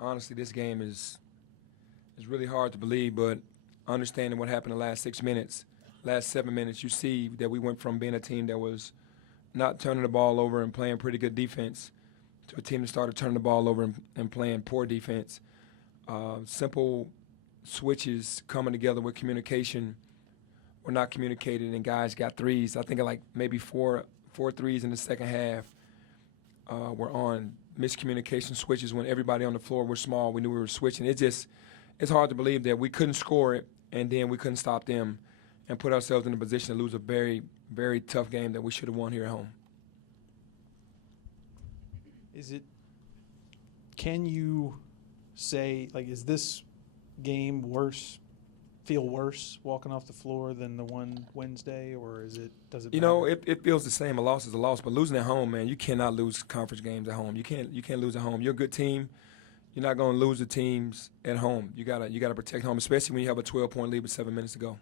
honestly, this game is really hard to believe, but understanding what happened the last 6 minutes, last 7 minutes, you see that we went from being a team that was not turning the ball over and playing pretty good defense to a team that started turning the ball over and playing poor defense. Simple switches coming together with communication were not communicated, and guys got threes. I think like maybe four threes in the second half were on miscommunication switches when everybody on the floor were small. We knew we were switching. It's hard to believe that we couldn't score it and then we couldn't stop them and put ourselves in a position to lose a very, very tough game that we should have won here at home. Can you say, like, is this game feel worse walking off the floor than the one Wednesday, or does it matter? It feels the same. A loss is a loss, but losing at home, man, you cannot lose conference games at home. You can't lose at home. You're a good team. You're not going to lose the teams at home. You gotta protect home, especially when you have a 12-point lead with 7 minutes to go.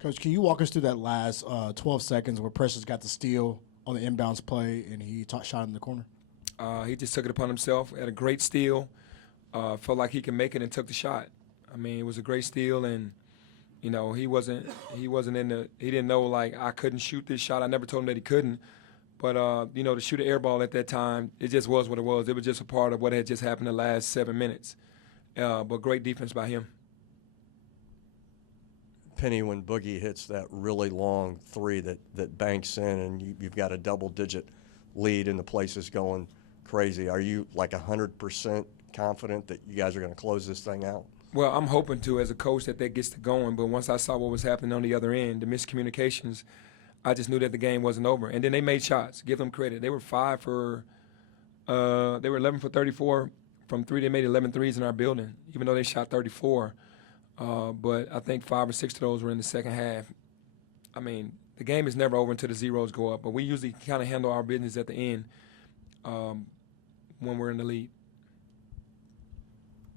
Coach, can you walk us through that last 12 seconds where Precious got the steal on the inbounds play and he shot in the corner? He just took it upon himself, had a great steal, felt like he could make it and took the shot. I mean, it was a great steal, and he didn't know, like, I couldn't shoot this shot. I never told him that he couldn't. But, to shoot an air ball at that time, it just was what it was. It was just a part of what had just happened the last 7 minutes. But great defense by him. Penny, when Boogie hits that really long three that banks in and you've got a double-digit lead and the place is going crazy, are you like 100% confident that you guys are going to close this thing out? Well, I'm hoping to as a coach that gets to going, but once I saw what was happening on the other end, the miscommunications, I just knew that the game wasn't over. And then they made shots. Give them credit. They were 11 for 34 from three. They made 11 threes in our building, even though they shot 34. But I think 5 or 6 of those were in the second half. I mean, the game is never over until the zeros go up, but we usually kind of handle our business at the end when we're in the lead.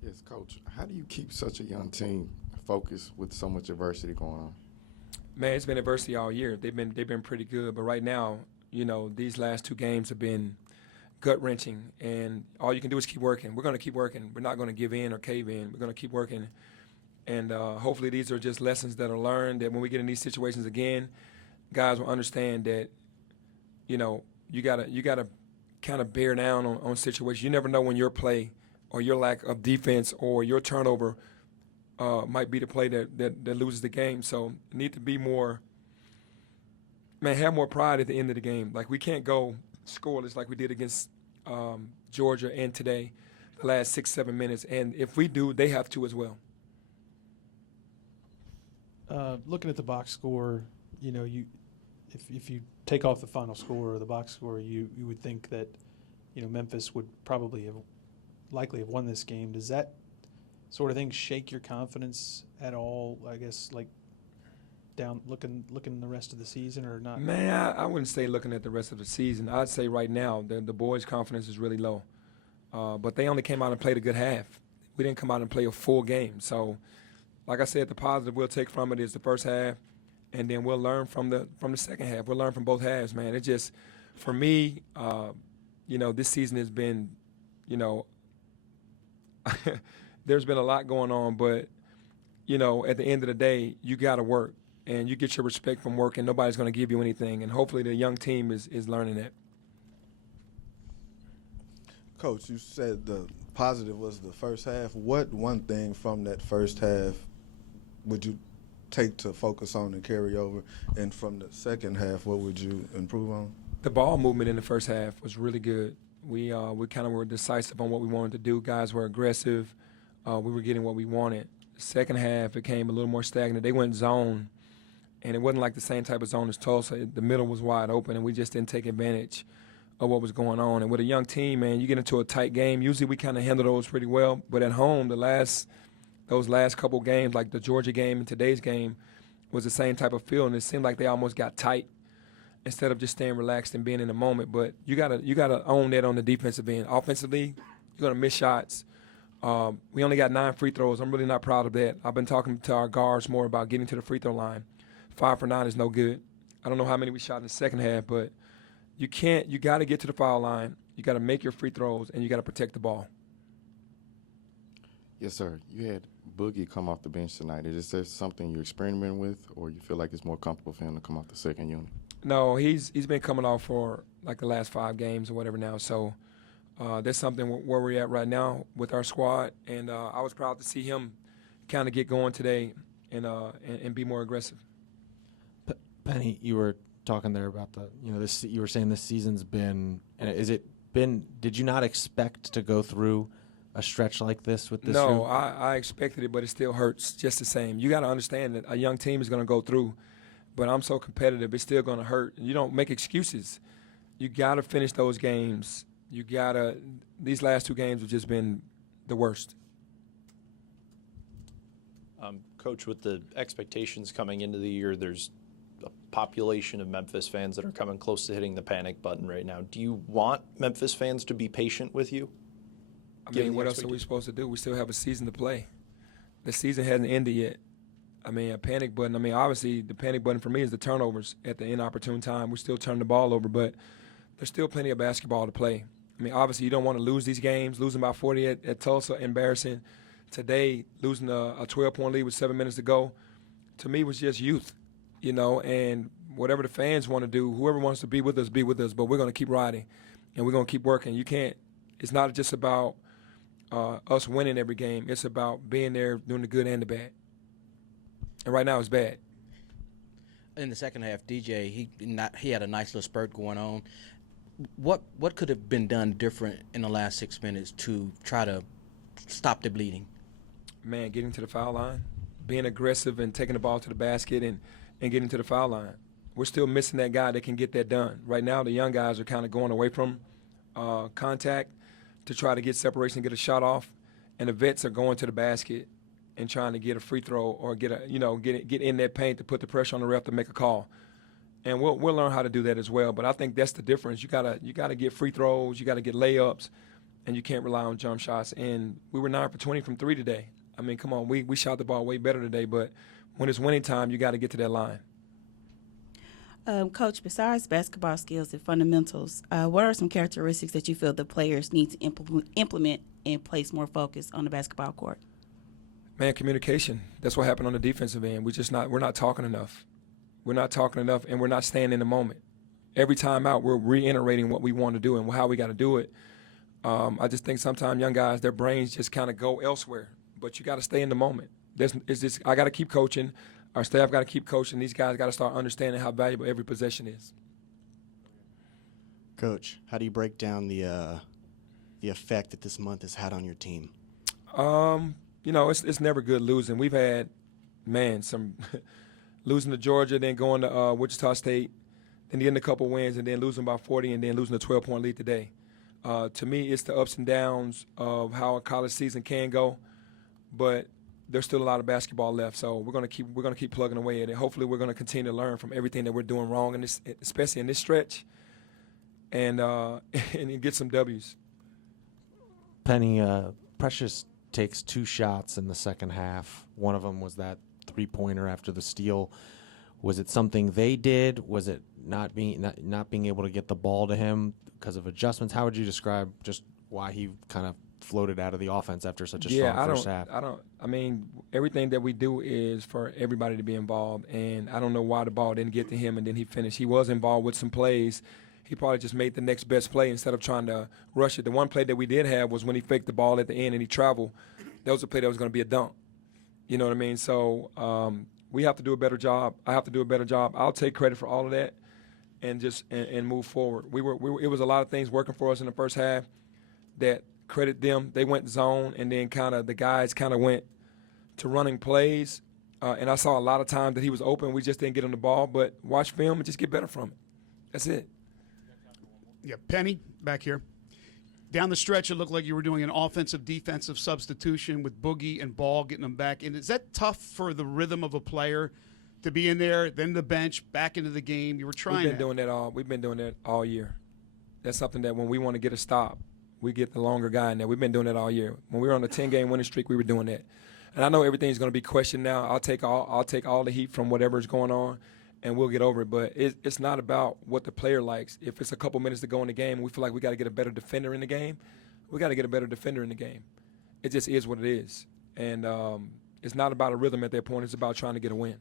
Yes, Coach. How do you keep such a young team focused with so much adversity going on? Man, it's been adversity all year. They've been pretty good, but right now, these last 2 games have been gut-wrenching, and all you can do is keep working. We're going to keep working. We're not going to give in or cave in. We're going to keep working, and hopefully these are just lessons that are learned, that when we get in these situations again, guys will understand that, you gotta kind of bear down on situations. You never know when your play or your lack of defense or your turnover might be the play that loses the game. So need to be more, have more pride at the end of the game. Like, we can't go scoreless like we did against Georgia and today, the last 6-7 minutes. And if we do, they have to as well. Looking at the box score, if you take off the final score or the box score, you would think that, Memphis would probably likely have won this game. Does that sort of thing shake your confidence at all, I guess, like down looking the rest of the season, or not? Man, I wouldn't say looking at the rest of the season. I'd say right now the boys' confidence is really low. But they only came out and played a good half. We didn't come out and play a full game. So, like I said, the positive we'll take from it is the first half, and then we'll learn from the second half. We'll learn from both halves, man. It just, for me, this season has been, there's been a lot going on, but, at the end of the day, you got to work, and you get your respect from work, and nobody's going to give you anything. And hopefully the young team is learning that. Coach, you said the positive was the first half. What one thing from that first half would you take to focus on and carry over? And from the second half, what would you improve on? The ball movement in the first half was really good. We kind of were decisive on what we wanted to do. Guys were aggressive. We were getting what we wanted. The second half, it came a little more stagnant. They went zone, and it wasn't like the same type of zone as Tulsa. The middle was wide open, and we just didn't take advantage of what was going on. And with a young team, man, you get into a tight game. Usually we kind of handle those pretty well. But at home, those last couple games, like the Georgia game and today's game, was the same type of feel, and it seemed like they almost got tight instead of just staying relaxed and being in the moment. But you gotta own that on the defensive end. Offensively, you're gonna miss shots. We only got 9 free throws. I'm really not proud of that. I've been talking to our guards more about getting to the free throw line. 5 for 9 is no good. I don't know how many we shot in the second half, but you got to get to the foul line. You got to make your free throws, and you got to protect the ball. Yes, sir. You had Boogie come off the bench tonight. Is there something you're experimenting with, or you feel like it's more comfortable for him to come off the second unit? No, he's been coming off for like the last 5 games or whatever now. So that's something where we're at right now with our squad, and I was proud to see him kind of get going today and be more aggressive. Penny, you were talking there about this. You were saying this season's been, and did you not expect to go through a stretch like this with this No, group? I expected it, but it still hurts just the same. You got to understand that a young team is going to go through, but I'm so competitive, it's still going to hurt. You don't make excuses. You got to finish those games. These last 2 games have just been the worst. Coach, with the expectations coming into the year, there's a population of Memphis fans that are coming close to hitting the panic button right now. Do you want Memphis fans to be patient with you? I mean, what else are we supposed to do? We still have a season to play. The season hasn't ended yet. I mean, a panic button. I mean, obviously, the panic button for me is the turnovers at the inopportune time. We're still turning the ball over, but there's still plenty of basketball to play. I mean, obviously, you don't want to lose these games. Losing by 40 at Tulsa, embarrassing. Today, losing a 12-point lead with 7 minutes to go, to me, was just youth, and whatever the fans want to do, whoever wants to be with us, but we're going to keep riding, and we're going to keep working. It's not just about us winning every game. It's about being there, doing the good and the bad. And right now it's bad. In the second half, DJ, he had a nice little spurt going on. What could have been done different in the last 6 minutes to try to stop the bleeding? Man, getting to the foul line, being aggressive and taking the ball to the basket and getting to the foul line. We're still missing that guy that can get that done. Right now the young guys are kind of going away from contact to try to get separation, get a shot off, and the vets are going to the basket and trying to get a free throw or get in that paint to put the pressure on the ref to make a call. And we'll learn how to do that as well. But I think that's the difference. You gotta get free throws, you gotta get layups, and you can't rely on jump shots. And we were 9 for 20 from 3 today. I mean, come on, we shot the ball way better today. But when it's winning time, you got to get to that line. Coach, besides basketball skills and fundamentals, what are some characteristics that you feel the players need to implement and place more focus on the basketball court? Man, communication. That's what happened on the defensive end. We're not talking enough. We're not talking enough, and we're not staying in the moment. Every time out, we're reiterating what we want to do and how we got to do it. I just think sometimes young guys, their brains just kind of go elsewhere. But you got to stay in the moment. I got to keep coaching. Our staff got to keep coaching. These guys got to start understanding how valuable every possession is. Coach, how do you break down the effect that this month has had on your team? It's never good losing. We've had, some losing to Georgia, then going to Wichita State, then getting a couple wins, and then losing by 40, and then losing a 12-point lead today. To me, it's the ups and downs of how a college season can go, but there's still a lot of basketball left. So we're gonna keep plugging away at it. Hopefully, we're gonna continue to learn from everything that we're doing wrong in this, especially in this stretch, and get some W's. Penny, Precious takes 2 shots in the second half. One of them was that 3-pointer after the steal. Was it something they did? Was it not being able to get the ball to him because of adjustments? How would you describe just why he kind of floated out of the offense after such a strong first half? I mean, everything that we do is for everybody to be involved, and I don't know why the ball didn't get to him and then he finished. He was involved with some plays. He probably just made the next best play instead of trying to rush it. The one play that we did have was when he faked the ball at the end and he traveled. That was a play that was going to be a dunk. You know what I mean? So we have to do a better job. I have to do a better job. I'll take credit for all of that and just and move forward. It was a lot of things working for us in the first half that credit them. They went zone, and then the guys went to running plays. And I saw a lot of times that he was open. We just didn't get him the ball. But watch film and just get better from it. That's it. Yeah, Penny, back here. Down the stretch, it looked like you were doing an offensive-defensive substitution with Boogie and Ball, getting them back in. Is that tough for the rhythm of a player to be in there, then the bench, back into the game? You were trying. We've been doing that all year. That's something that when we want to get a stop, we get the longer guy in there. We've been doing that all year. When we were on the 10-game winning streak, we were doing that. And I know everything's going to be questioned now. I'll take all the heat from whatever's going on, and we'll get over it. But it's not about what the player likes. If it's a couple minutes to go in the game and we feel like we got to get a better defender in the game, we got to get a better defender in the game. It just is what it is. And it's not about a rhythm at that point. It's about trying to get a win.